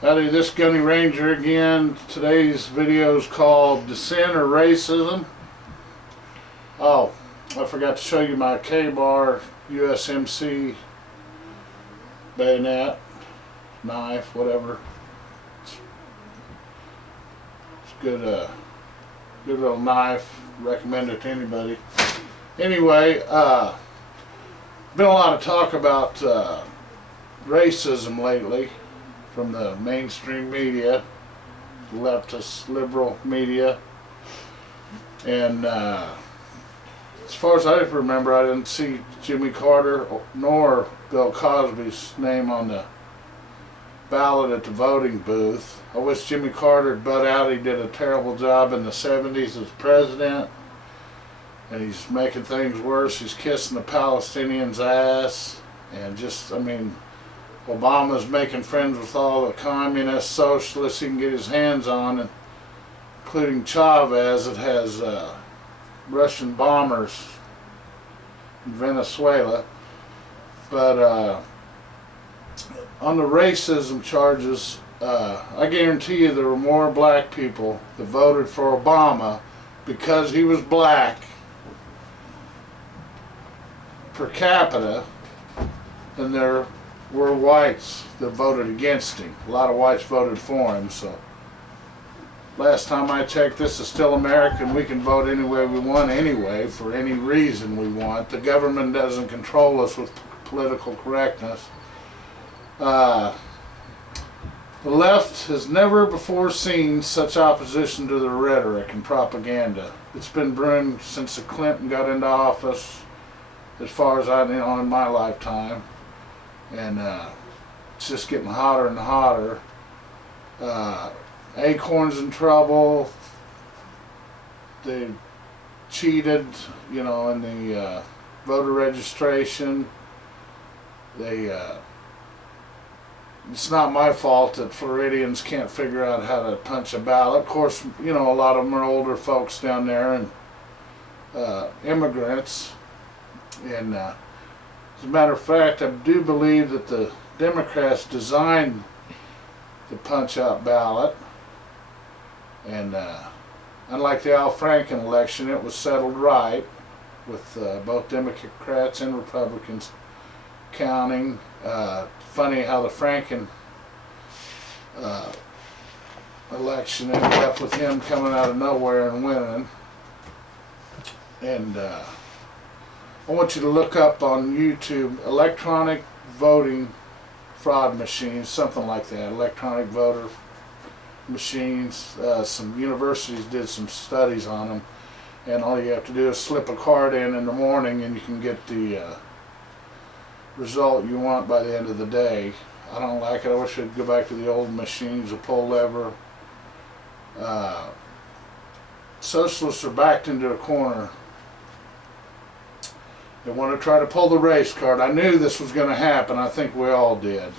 Howdy, this Gunny Ranger again. Today's video is called Dissent or Racism. Oh, I forgot to show you my K-bar USMC bayonet, knife, whatever. It's good, good little knife. Recommend it to anybody. Anyway, been a lot of talk about racism lately from the mainstream media, leftist liberal media, and as far as I remember, I didn't see Jimmy Carter nor Bill Cosby's name on the ballot at the voting booth. I wish Jimmy Carter had butt out. He did a terrible job in the 70s as president, and he's making things worse. He's kissing the Palestinians' ass, and just, I mean, Obama's making friends with all the communist socialists he can get his hands on, including Chavez that has Russian bombers in Venezuela. But on the racism charges, I guarantee you there were more black people that voted for Obama because he was black per capita than there were whites that voted against him. A lot of whites voted for him. So last time I checked, this is still America, and we can vote any way we want anyway, for any reason we want. The government doesn't control us with political correctness. The left has never before seen such opposition to their rhetoric and propaganda. It's been brewing since the Clinton got into office, as far as I know, in my lifetime. And it's just getting hotter and hotter. Acorn's in trouble. They cheated, you know, in the voter registration. It's not my fault that Floridians can't figure out how to punch a ballot. Of course, you know, a lot of them are older folks down there and immigrants. And as a matter of fact, I do believe that the Democrats designed the punch-out ballot, and unlike the Al Franken election, it was settled right with both Democrats and Republicans counting. Funny how the Franken election ended up with him coming out of nowhere and winning. And I want you to look up on YouTube electronic voting fraud machines, something like that, electronic voter machines. Some universities did some studies on them, and all you have to do is slip a card in the morning and you can get the result you want by the end of the day. I don't like it. I wish I'd go back to the old machines, a pull lever. Socialists are backed into a corner. They want to try to pull the race card. I knew this was going to happen. I think we all did.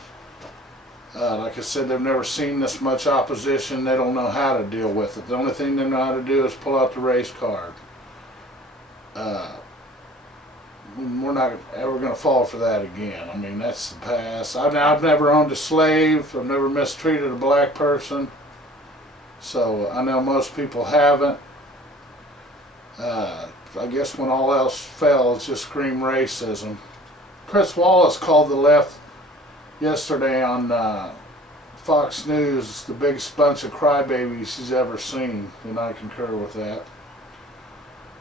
Like I said, they've never seen this much opposition. They don't know how to deal with it. The only thing they know how to do is pull out the race card. We're not ever going to fall for that again. I mean, that's the past. I've never owned a slave. I've never mistreated a black person. So I know most people haven't. I guess when all else fails, just scream racism. Chris Wallace called the left yesterday on Fox News the biggest bunch of crybabies he's ever seen, and I concur with that.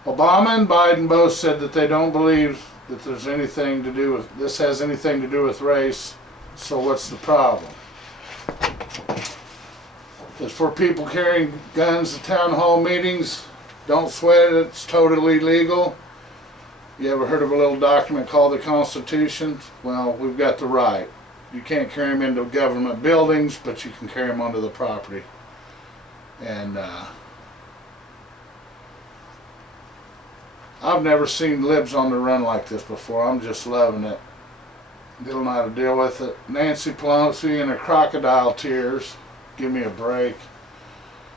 Obama and Biden both said that they don't believe that there's anything to do with this has anything to do with race. So what's the problem? As for people carrying guns at town hall meetings, don't sweat it, it's totally legal. You ever heard of a little document called the Constitution? Well, we've got the right. You can't carry them into government buildings, but you can carry them onto the property. And I've never seen libs on the run like this before. I'm just loving it. They don't know how to deal with it. Nancy Pelosi and her crocodile tears. Give me a break.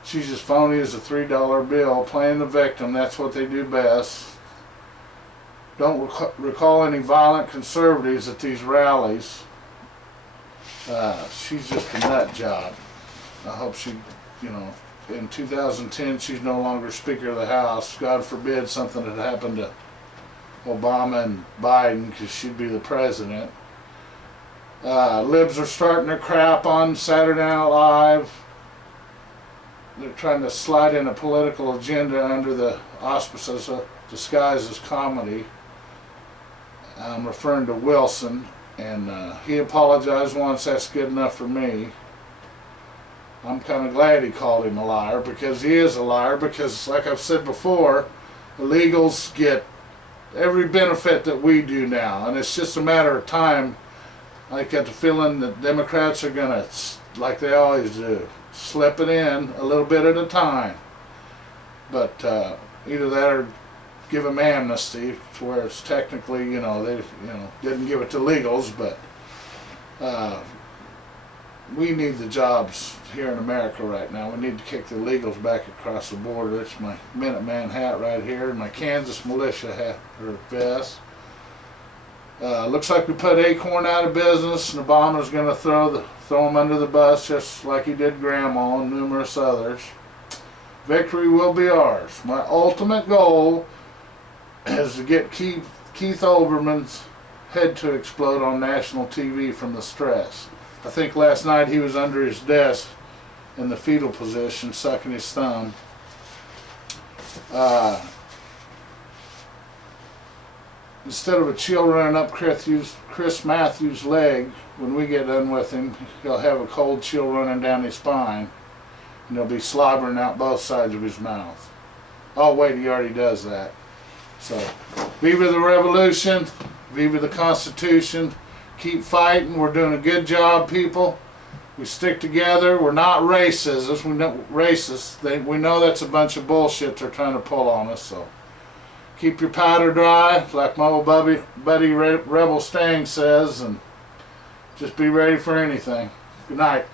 She's as phony as a $3 bill, playing the victim. That's what they do best. Don't recall any violent conservatives at these rallies. She's just a nut job. I hope she, you know, in 2010 she's no longer Speaker of the House. God forbid something had happened to Obama and Biden, because she'd be the president. Libs are starting their crap on Saturday Night Live. They're trying to slide in a political agenda under the auspices of disguised as comedy. I'm referring to Wilson, and he apologized once. That's good enough for me. I'm kind of glad he called him a liar, because he is a liar, because like I've said before, illegals get every benefit that we do now, and it's just a matter of time. I get the feeling that Democrats are gonna, like they always do, slip it in a little bit at a time. But either that or give them amnesty, to where it's technically, you know, they didn't give it to illegals, but we need the jobs here in America right now. We need to kick the illegals back across the border. It's my Minuteman hat right here, and my Kansas militia hat or vest. Looks like we put Acorn out of business, and Obama's going to throw him under the bus, just like he did Grandma and numerous others. Victory will be ours. My ultimate goal is to get Keith Olbermann's head to explode on national TV from the stress. I think last night he was under his desk in the fetal position, sucking his thumb. Instead of a chill running up Chris Matthews' leg, when we get done with him, he'll have a cold chill running down his spine, and he'll be slobbering out both sides of his mouth. Oh wait, he already does that. So, viva the revolution, viva the Constitution. Keep fighting. We're doing a good job, people. We stick together. We're not racists. We know that's a bunch of bullshit they're trying to pull on us. So keep your powder dry, like my old buddy Rebel Stang says, and just be ready for anything. Good night.